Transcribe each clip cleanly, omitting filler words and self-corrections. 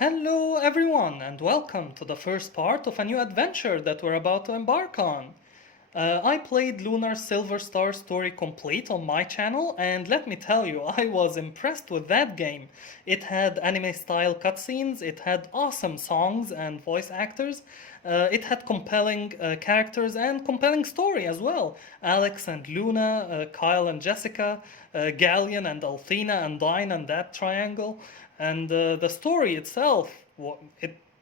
Hello, everyone, and welcome to the first part of a new adventure that we're about to embark on. I played Lunar Silver Star Story complete on my channel, and let me tell you, I was impressed with that game. It had anime style cutscenes, it had awesome songs and voice actors, it had compelling characters and compelling story as well. Alex and Luna, Kyle and Jessica, Galleon and Althena and Dine and that triangle. And the story itself,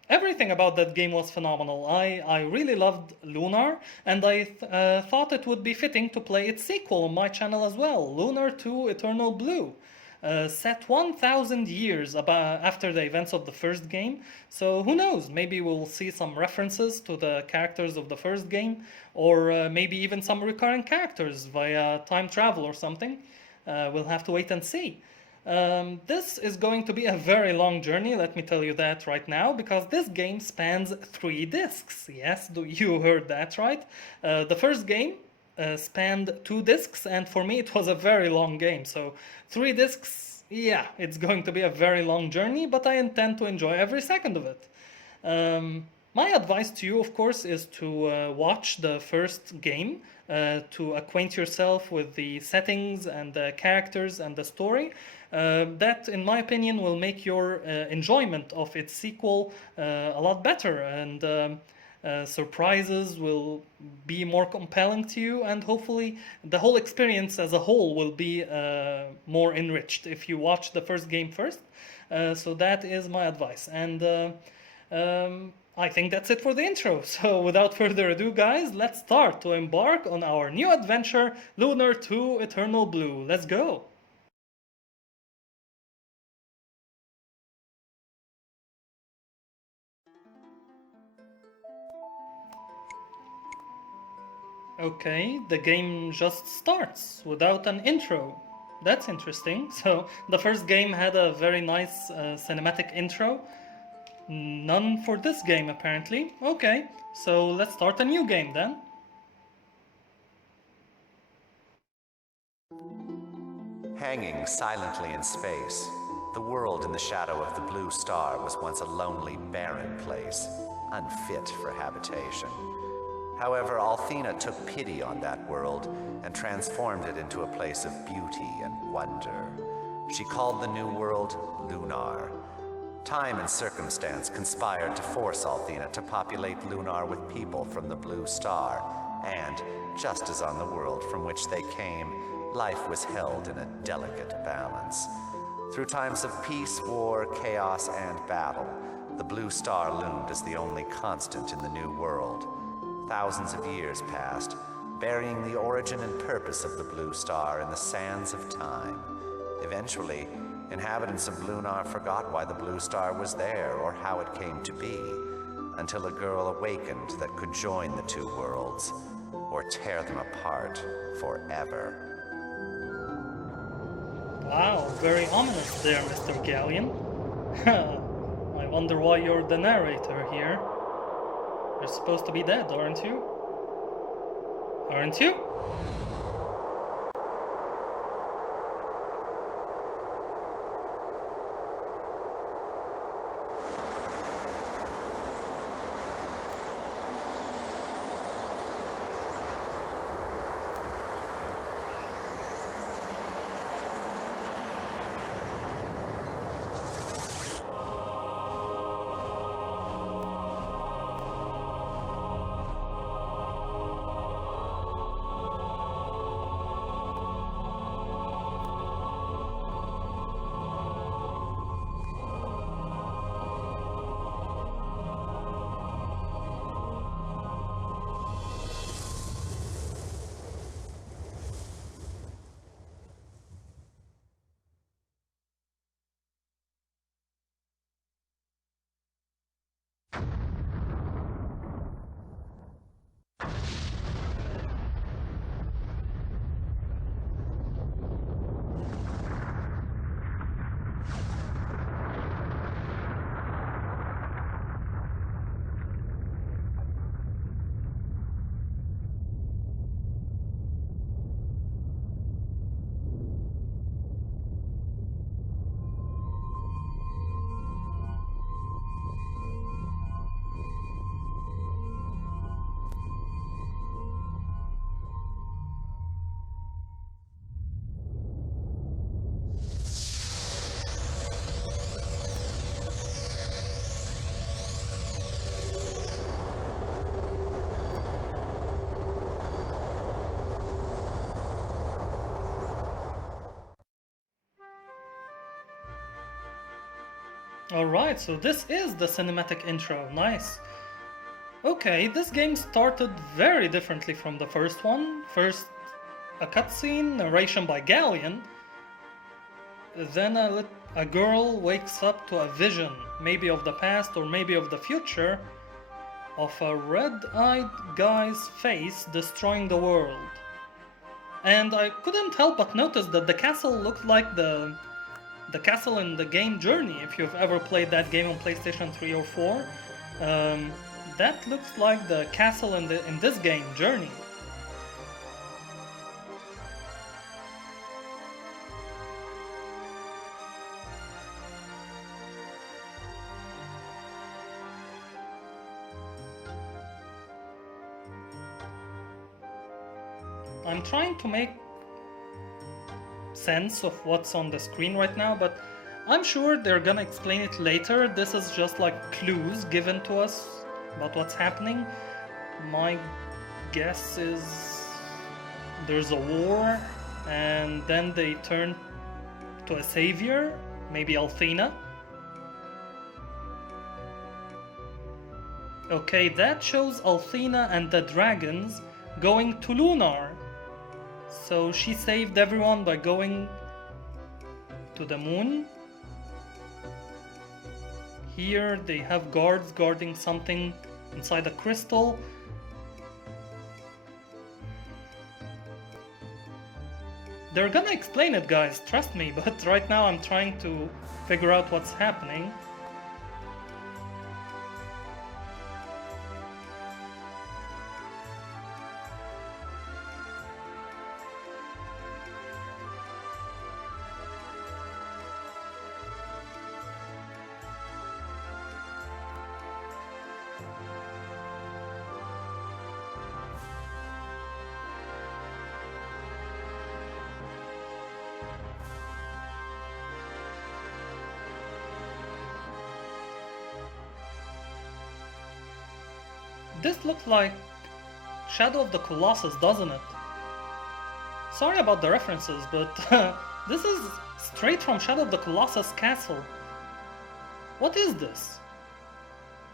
everything about that game was phenomenal. I really loved Lunar, and I thought it would be fitting to play its sequel on my channel as well, Lunar 2 Eternal Blue. Set 1,000 years after the events of the first game, so who knows, maybe we'll see some references to the characters of the first game, or maybe even some recurring characters via time travel or something. We'll have to wait and see. This is going to be a very long journey, let me tell you that right now, because this game spans 3 discs. Yes, you heard that right. The first game spanned 2 discs, and for me it was a very long game. So 3 discs, yeah, it's going to be a very long journey, but I intend to enjoy every second of it. My advice to you, of course, is to watch the first game to acquaint yourself with the settings and the characters and the story. That, in my opinion, will make your enjoyment of its sequel a lot better, and surprises will be more compelling to you, and hopefully the whole experience as a whole will be more enriched if you watch the first game first. So that is my advice, and I think that's it for the intro. So without further ado, guys, let's start to embark on our new adventure, Lunar 2 Eternal Blue. Let's go! Okay, the game just starts without an intro. That's interesting. So the first game had a very nice cinematic intro. None for this game, apparently. Okay, so let's start a new game then. Hanging silently in space, the world in the shadow of the blue star was once a lonely, barren place, unfit for habitation. However, Althena took pity on that world and transformed it into a place of beauty and wonder. She called the new world Lunar. Time and circumstance conspired to force Althena to populate Lunar with people from the blue star, and, just as on the world from which they came, life was held in a delicate balance. Through times of peace, war, chaos, and battle, the blue star loomed as the only constant in the new world. Thousands of years passed, burying the origin and purpose of the blue star in the sands of time. Eventually, inhabitants of Lunar forgot why the blue star was there or how it came to be, until a girl awakened that could join the two worlds, or tear them apart forever. Wow, very ominous there, Mr. Galleon. I wonder why you're the narrator here. You're supposed to be dead, aren't you? Aren't you? Alright, so this is the cinematic intro. Nice. Okay, this game started very differently from the first one. First, a cutscene, narration by Galleon. Then a girl wakes up to a vision, maybe of the past or maybe of the future, of a red-eyed guy's face destroying the world. And I couldn't help but notice that the castle looked like the castle in the game Journey, if you've ever played that game on PlayStation 3 or 4. That looks like the castle in this game Journey. I'm trying to make sense of what's on the screen right now, but I'm sure they're gonna explain it later. This is just like clues given to us about what's happening. My guess is there's a war, and then they turn to a savior, maybe Althena. Okay, that shows Althena and the dragons going to Lunar. So she saved everyone by going to the moon. Here they have guards guarding something inside a crystal. They're gonna explain it, guys, trust me, but right now I'm trying to figure out what's happening. This looks like Shadow of the Colossus, doesn't it? Sorry about the references, but this is straight from Shadow of the Colossus castle. What is this?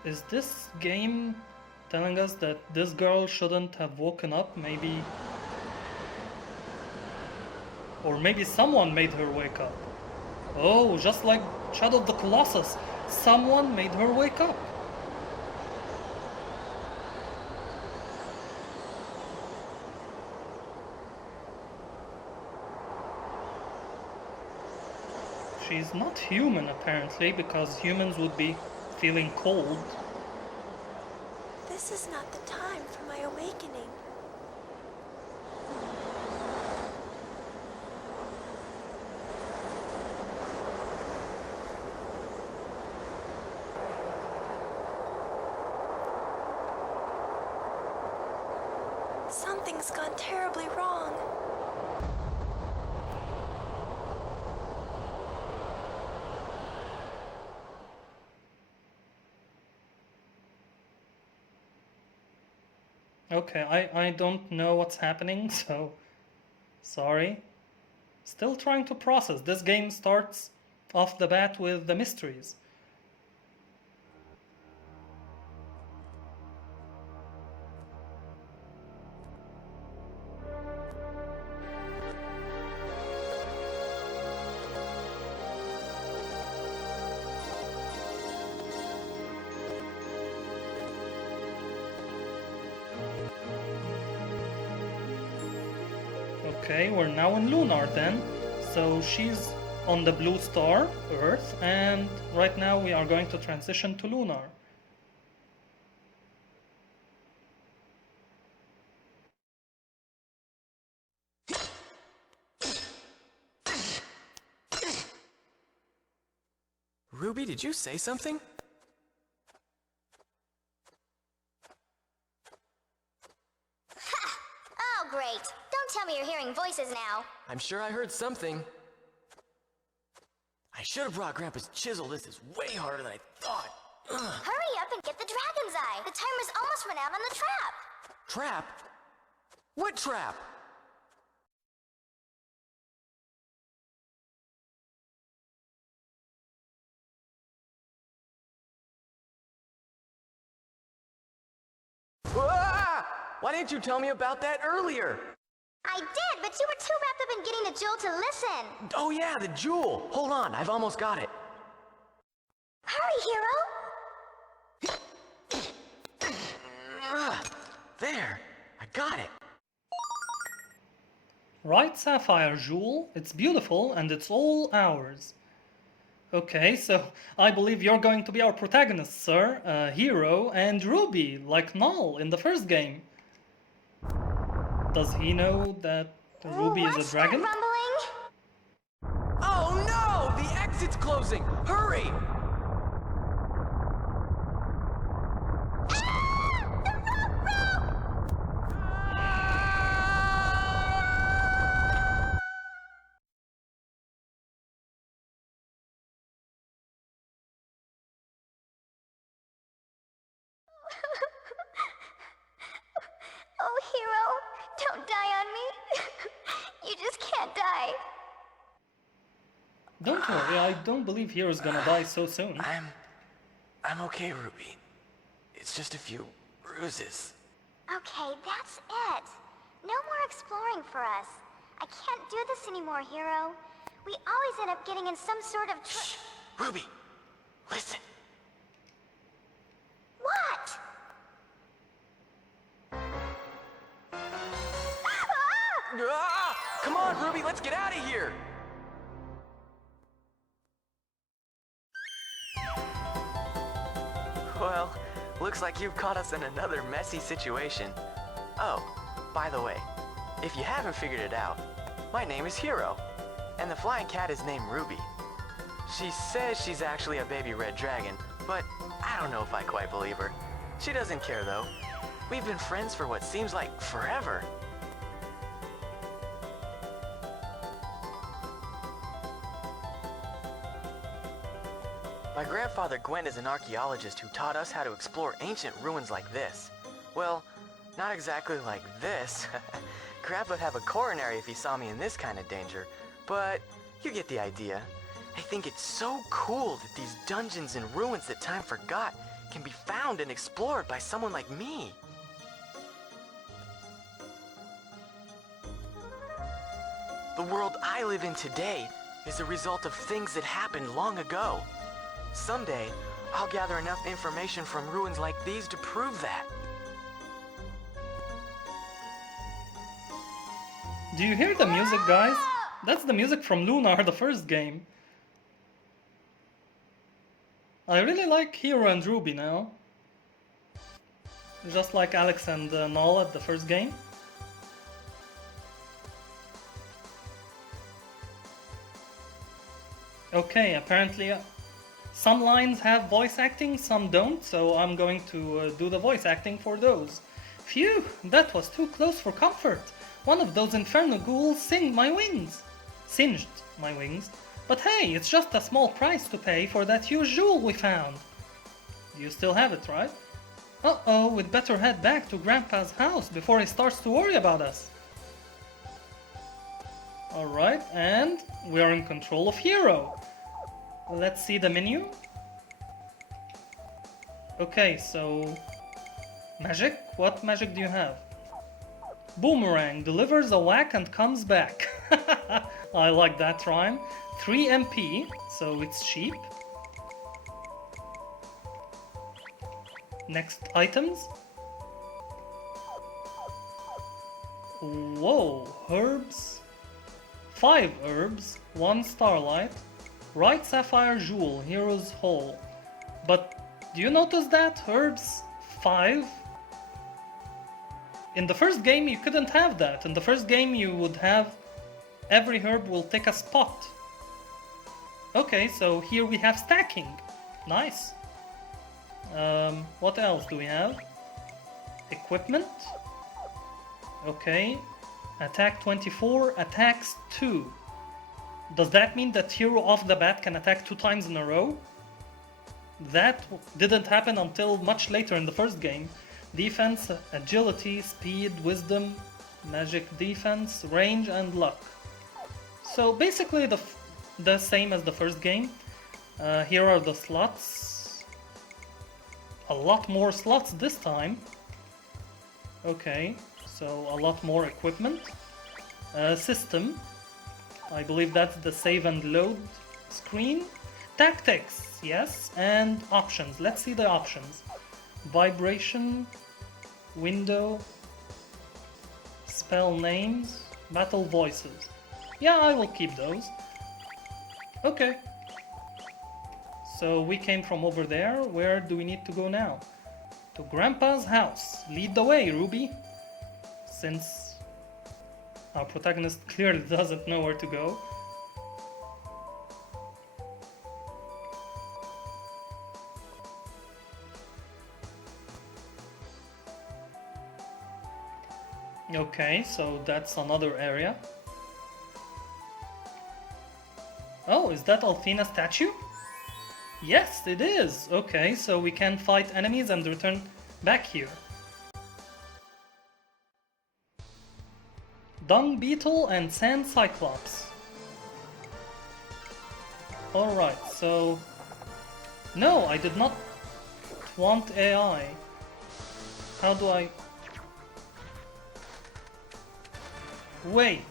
Is this game telling us that this girl shouldn't have woken up, maybe? Or maybe someone made her wake up. Oh, just like Shadow of the Colossus, someone made her wake up. She's not human, apparently, because humans would be feeling cold. This is not the time for my awakening. Something's gone terribly wrong. Okay, I don't know what's happening, so sorry. Still trying to process. This game starts off the bat with the mysteries. Okay, we're now in Lunar then. So she's on the blue star, Earth, and right now we are going to transition to Lunar. Ruby, did you say something? Oh, great. Don't tell me you're hearing voices now. I'm sure I heard something. I should have brought Grandpa's chisel. This is way harder than I thought. Ugh. Hurry up and get the dragon's eye. The timer's almost run out on the trap. Trap? What trap? Why didn't you tell me about that earlier? I did, but you were too wrapped up in getting the jewel to listen. Oh yeah, the jewel. Hold on, I've almost got it. Hurry, Hiro. There, I got it. Right, Sapphire Jewel? It's beautiful and it's all ours. Okay, so I believe you're going to be our protagonists, sir. Hiro and Ruby, like Null in the first game. Does he know that Ruby is What's a dragon? that rumbling? Oh no! The exit's closing! Hurry! Oh, Hiro, don't die on me. You just can't die. Don't worry, I don't believe Hiro's gonna die so soon. I'm okay, Ruby. It's just a few bruises. Okay, that's it. No more exploring for us. I can't do this anymore, Hiro. We always end up getting in some sort of Shh! Ruby, listen. What? Ah! Come on, Ruby, let's get out of here! Well, looks like you've caught us in another messy situation. Oh, by the way, if you haven't figured it out, my name is Hiro, and the flying cat is named Ruby. She says she's actually a baby red dragon, but I don't know if I quite believe her. She doesn't care though. We've been friends for what seems like forever. My grandfather Gwen is an archaeologist who taught us how to explore ancient ruins like this. Well, not exactly like this. Grandpa'd have a coronary if he saw me in this kind of danger, but you get the idea. I think it's so cool that these dungeons and ruins that time forgot can be found and explored by someone like me. The world I live in today is the result of things that happened long ago. Someday, I'll gather enough information from ruins like these to prove that. Do you hear the music, guys? That's the music from Lunar, the first game. I really like Hiro and Ruby now. Just like Alex and Null at the first game. Okay, apparently some lines have voice acting, some don't, so I'm going to do the voice acting for those. Phew, that was too close for comfort. One of those inferno ghouls singed my wings. But hey, it's just a small price to pay for that huge jewel we found. You still have it, right? Uh-oh, we'd better head back to Grandpa's house before he starts to worry about us. Alright, and we are in control of Hiro. Let's see the menu. Okay, so... magic? What magic do you have? Boomerang delivers a whack and comes back. I like that rhyme. 3 MP, so it's cheap. Next items. Whoa, herbs. 5 herbs, 1 starlight. Right sapphire jewel, Hero's hole. But do you notice that? Herbs 5? In the first game you couldn't have that. In the first game you would have every herb will take a spot. Okay, so here we have stacking. Nice. What else do we have? Equipment. Okay. Attack 24, attacks 2. Does that mean that Hiro off the bat can attack 2 times in a row? That didn't happen until much later in the first game. Defense, agility, speed, wisdom, magic defense, range, and luck. So basically the same as the first game. Here are the slots. A lot more slots this time. Okay, so a lot more equipment. System. I believe that's the save and load screen. Tactics, yes, and options. Let's see the options. Vibration, window, spell names, battle voices. Yeah, I will keep those. Okay. So we came from over there. Where do we need to go now? To Grandpa's house. Lead the way, Ruby. Since our protagonist clearly doesn't know where to go. Okay, so that's another area. Oh, is that Althena's statue? Yes, it is. Okay, so we can fight enemies and return back here. Dung beetle and sand cyclops. Alright, so... No, I did not want AI. How do I... Wait.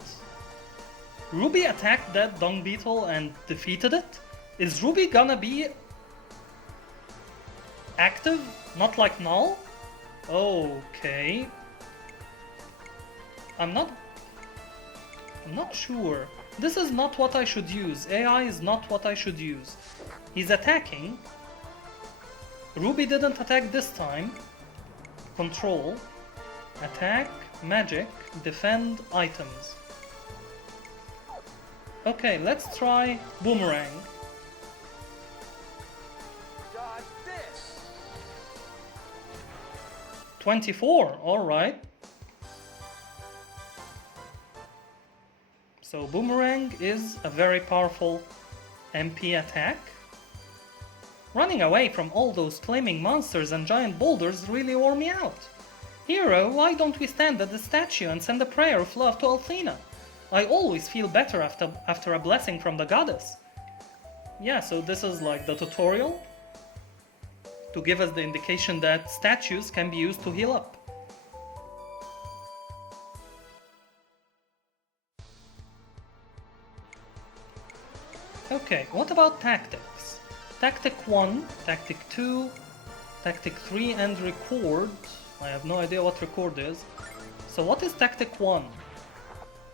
Ruby attacked that dung beetle and defeated it? Is Ruby gonna be active? Not like null? Okay. I'm not sure. This is not what I should use. AI is not what I should use. He's attacking. Ruby didn't attack this time. Control. Attack. Magic. Defend items. Okay, let's try Boomerang. 24, alright. So Boomerang is a very powerful MP attack. Running away from all those flaming monsters and giant boulders really wore me out. Hero, why don't we stand at the statue and send a prayer of love to Althena? I always feel better after a blessing from the goddess. Yeah, so this is like the tutorial to give us the indication that statues can be used to heal up. Okay, what about tactics? Tactic 1, Tactic 2, Tactic 3 and record. I have no idea what record is. So what is Tactic 1?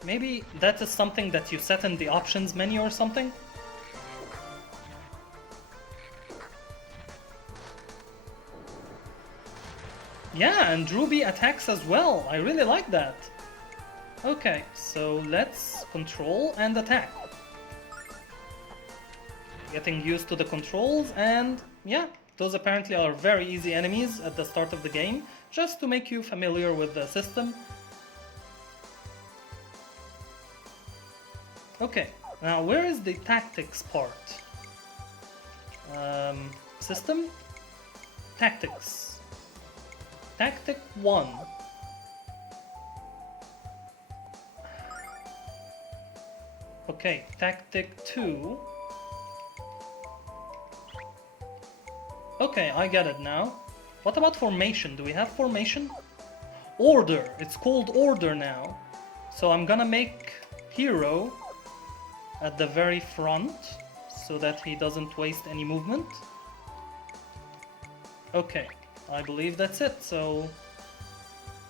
Maybe that is something that you set in the options menu or something? Yeah, and Ruby attacks as well. I really like that. Okay, so let's control and attack. Getting used to the controls, and yeah, those apparently are very easy enemies at the start of the game, just to make you familiar with the system. Okay, now where is the tactics part? System? Tactics. Tactic 1. Okay, Tactic 2. Okay, I get it now. What about formation? Do we have formation? Order! It's called order now. So I'm gonna make Hiro at the very front so that he doesn't waste any movement. Okay, I believe that's it, so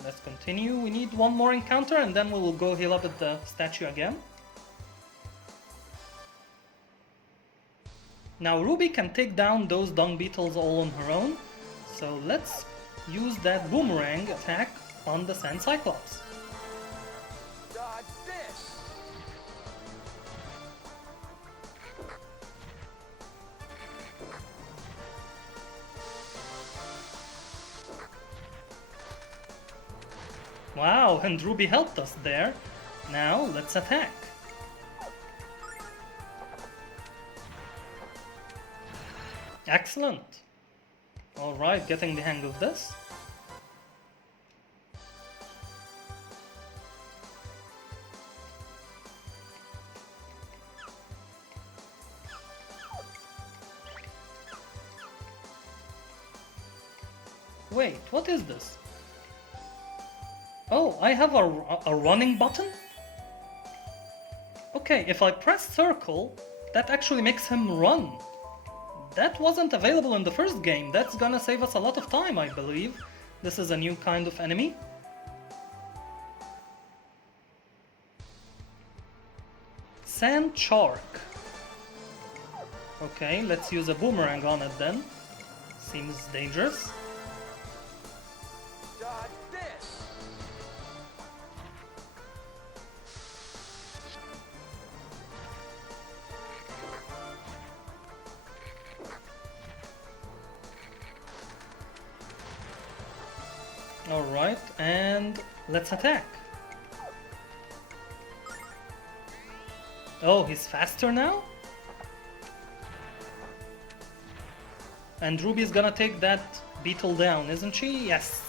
let's continue. We need one more encounter and then we will go heal up at the statue again. Now Ruby can take down those dung beetles all on her own, so let's use that boomerang attack on the Sand Cyclops. Dodge this! Wow, and Ruby helped us there. Now let's attack. Excellent. Alright, getting the hang of this. Wait, what is this? Oh, I have a running button? Okay, if I press circle, that actually makes him run. That wasn't available in the first game. That's gonna save us a lot of time, I believe. This is a new kind of enemy. Sand shark. Okay, let's use a boomerang on it then. Seems dangerous. Dodge this! Alright, and let's attack. Oh, he's faster now? And Ruby's gonna take that beetle down, isn't she? Yes.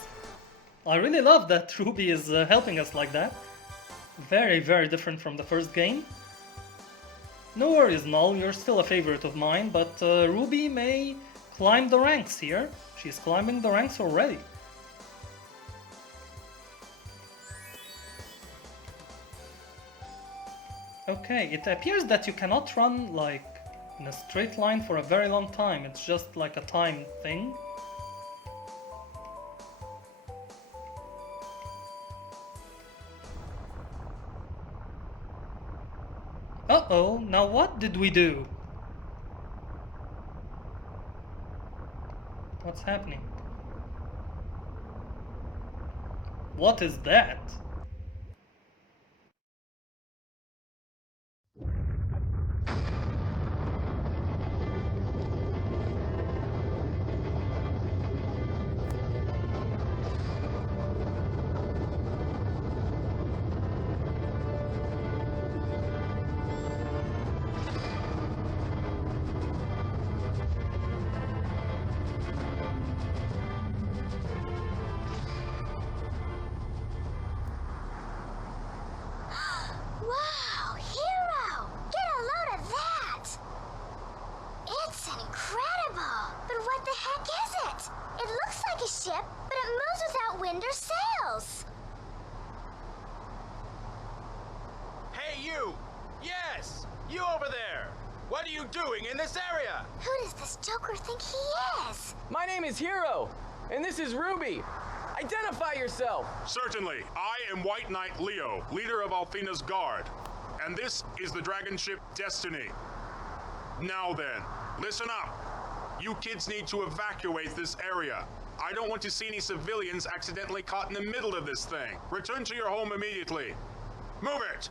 I really love that Ruby is helping us like that. Very, very different from the first game. No worries, Null, you're still a favorite of mine, but Ruby may climb the ranks here. She's climbing the ranks already. Okay, it appears that you cannot run like in a straight line for a very long time. It's just like a time thing. Uh-oh, now what did we do? What's happening? What is that? Wow, Hiro! Get a load of that! It's incredible! But what the heck is it? It looks like a ship, but it moves without wind or sails. Hey, you! Yes! You over there! What are you doing in this area? Who does this Joker think he is? My name is Hiro, and this is Ruby. Identify yourself. Certainly. I am White Knight Leo, leader of Althena's Guard. And this is the dragon ship Destiny. Now then, listen up. You kids need to evacuate this area. I don't want to see any civilians accidentally caught in the middle of this thing. Return to your home immediately. Move it!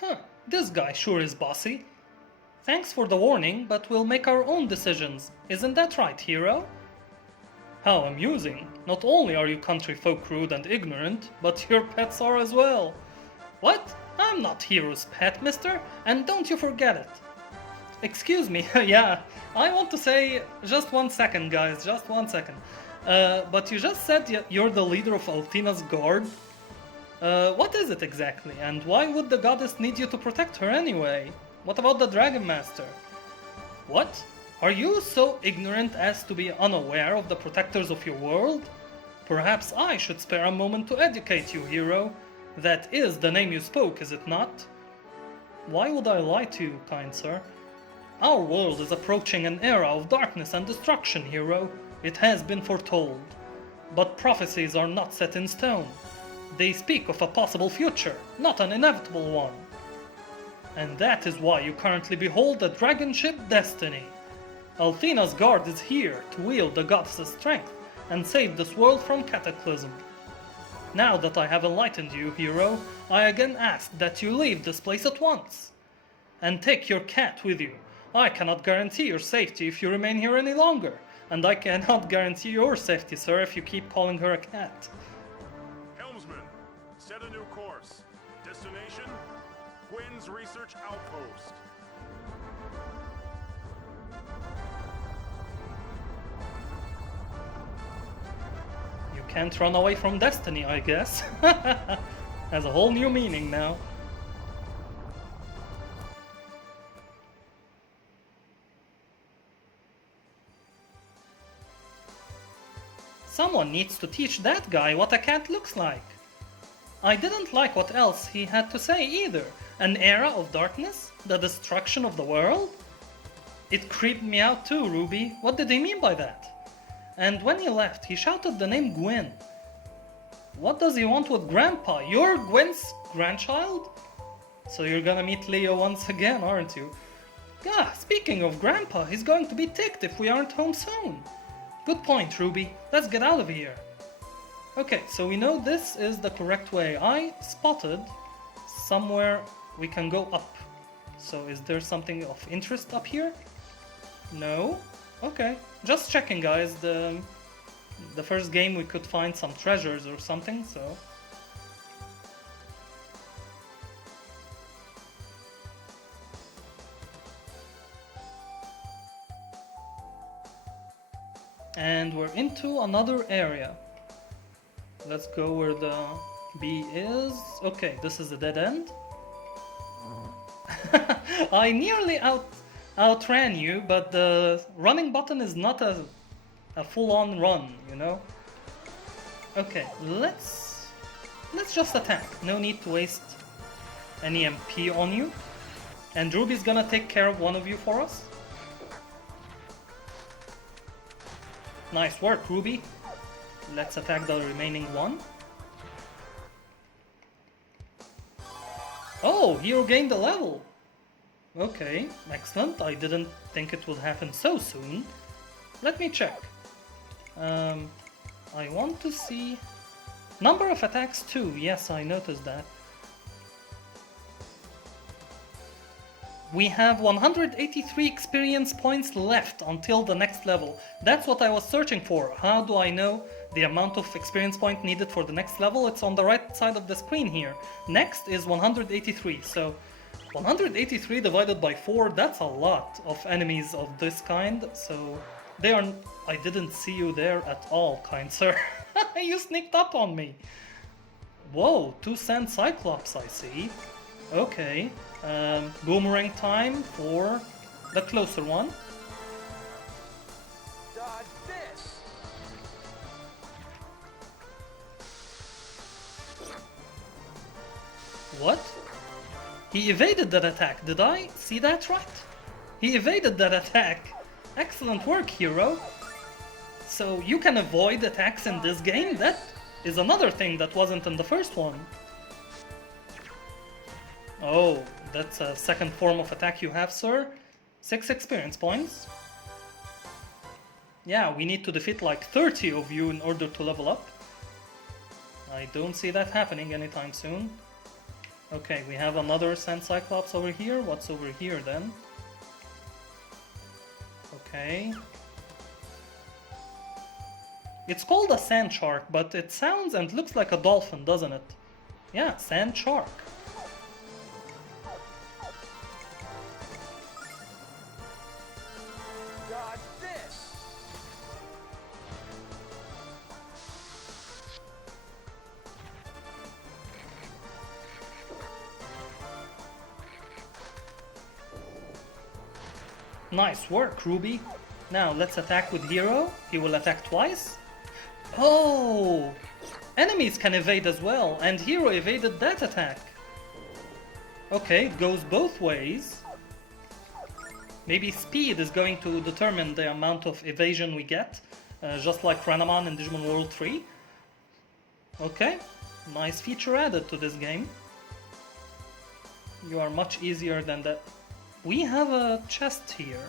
Huh, this guy sure is bossy. Thanks for the warning, but we'll make our own decisions. Isn't that right, Hiro? How amusing. Not only are you country folk rude and ignorant, but your pets are as well. What? I'm not Hiro's pet, mister, and don't you forget it. Excuse me, yeah, I want to say... Just 1 second, guys, just 1 second. But you just said you're the leader of Althena's Guard? What is it exactly, and why would the goddess need you to protect her anyway? What about the Dragon Master? What? Are you so ignorant as to be unaware of the protectors of your world? Perhaps I should spare a moment to educate you, Hiro. That is the name you spoke, is it not? Why would I lie to you, kind sir? Our world is approaching an era of darkness and destruction, Hiro. It has been foretold. But prophecies are not set in stone. They speak of a possible future, not an inevitable one. And that is why you currently behold the dragon ship Destiny. Althena's Guard is here to wield the goddess's strength and save this world from cataclysm. Now that I have enlightened you, Hiro, I again ask that you leave this place at once. And take your cat with you. I cannot guarantee your safety if you remain here any longer, and I cannot guarantee your safety, sir, if you keep calling her a cat. Helmsman, set a new course. Destination? Quinn's Research Outpost. You can't run away from destiny, I guess. Has a whole new meaning now. Someone needs to teach that guy what a cat looks like. I didn't like what else he had to say either. An era of darkness? The destruction of the world? It creeped me out too, Ruby. What did he mean by that? And when he left, he shouted the name Gwen. What does he want with Grandpa? You're Gwen's grandchild? So you're gonna meet Leo once again, aren't you? Ah, speaking of Grandpa, he's going to be ticked if we aren't home soon. Good point, Ruby. Let's get out of here. Okay, so we know this is the correct way. I spotted somewhere we can go up. So is there something of interest up here? No? Okay, just checking, guys. The first game we could find some treasures or something, so... And we're into another area. Let's go where the bee is. Okay, this is a dead end. I nearly outran you, but the running button is not a full-on run, you know? Okay, let's just attack. No need to waste any MP on you. And Ruby's gonna take care of one of you for us. Nice work, Ruby. Let's attack the remaining one. Oh, Hiro gained a level. Okay, excellent. I didn't think it would happen so soon. Let me check. I want to see... Number of attacks too. Yes, I noticed that. We have 183 experience points left until the next level. That's what I was searching for. How do I know the amount of experience point needed for the next level? It's on the right side of the screen here. Next is 183. So 183 divided by 4, that's a lot of enemies of this kind. So they are... I didn't see you there at all, kind sir. You sneaked up on me. Whoa, 2 Sand Cyclops, I see. Okay. Boomerang time for the closer one. Dodge this. What? He evaded that attack. Did I see that right? He evaded that attack. Excellent work, Hiro. So you can avoid attacks in this game? That is another thing that wasn't in the first one. Oh, that's a second form of attack you have, sir. 6 experience points. Yeah, we need to defeat like 30 of you in order to level up. I don't see that happening anytime soon. Okay, we have another Sand Cyclops over here. What's over here then? Okay. It's called a sand shark, but it sounds and looks like a dolphin, doesn't it? Yeah, sand shark. Dodge this. Nice work, Ruby. Now let's attack with Hiro. He will attack twice. Oh! Enemies can evade as well, and Hiro evaded that attack. Okay, it goes both ways. Maybe speed is going to determine the amount of evasion we get, just like Ranaman in Digimon World 3. Okay, nice feature added to this game. You are much easier than that. We have a chest here.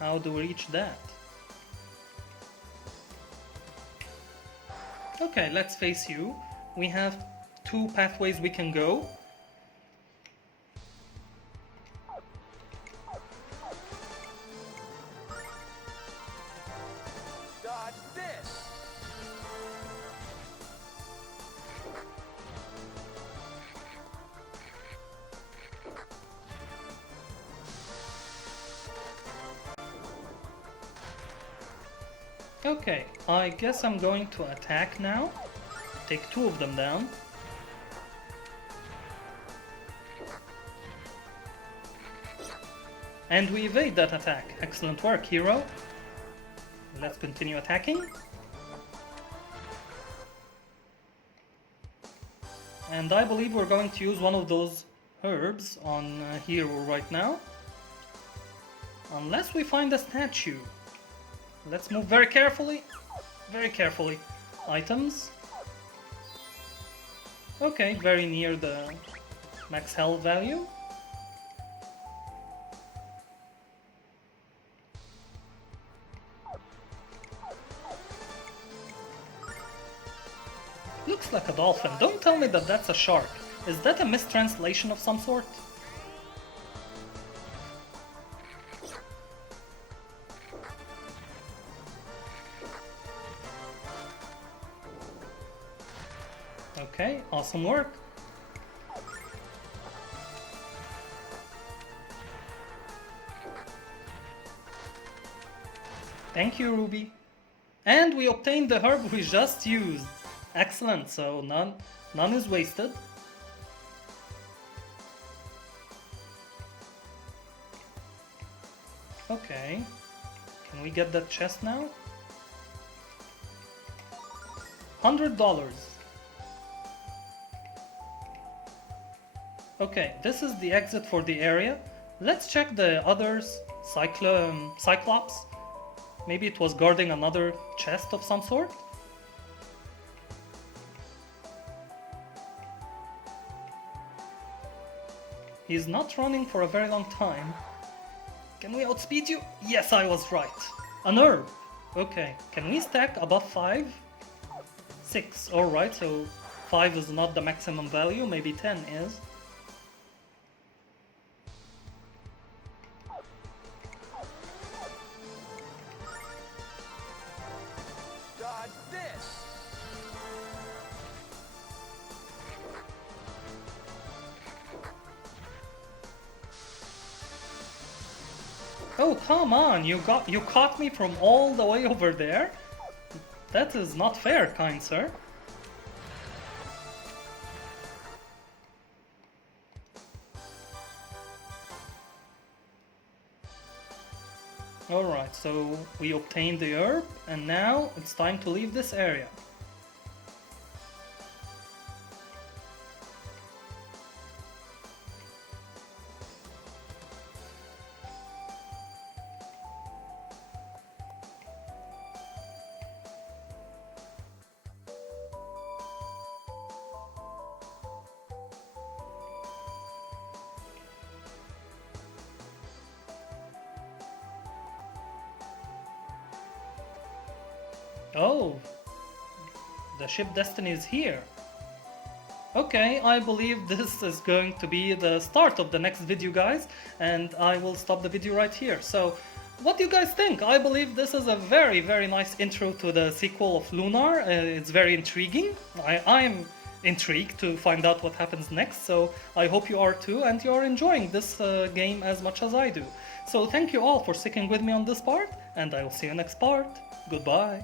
How do we reach that? Okay, let's face you. We have 2 pathways we can go. Dodge this. Okay, I guess I'm going to attack now. Take 2 of them down. And we evade that attack. Excellent work, Hiro. Let's continue attacking. And I believe we're going to use one of those herbs on Hiro right now. Unless we find a statue. Let's move very carefully. Very carefully. Items. Okay, very near the max health value. Looks like a dolphin. Don't tell me that that's a shark. Is that a mistranslation of some sort? Okay, awesome work. Thank you, Ruby. And we obtained the herb we just used. Excellent, so none is wasted. Okay, can we get that chest now? $100. Okay, this is the exit for the area. Let's check the others. Cyclops. Maybe it was guarding another chest of some sort. He's not running for a very long time. Can we outspeed you? Yes, I was right. An herb. Okay, can we stack above 5? 6, alright, so 5 is not the maximum value, maybe 10 is. Dodge this! Oh, come on, you caught me from all the way over there? That is not fair, kind sir. Alright, so we obtained the herb, and now it's time to leave this area. Oh, the ship Destiny is here. Okay, I believe this is going to be the start of the next video, guys, and I will stop the video right here. So, what do you guys think? I believe this is a very, very nice intro to the sequel of Lunar. It's very intriguing. I'm intrigued to find out what happens next, so I hope you are too, and you are enjoying this game as much as I do. So thank you all for sticking with me on this part, and I will see you next part. Goodbye.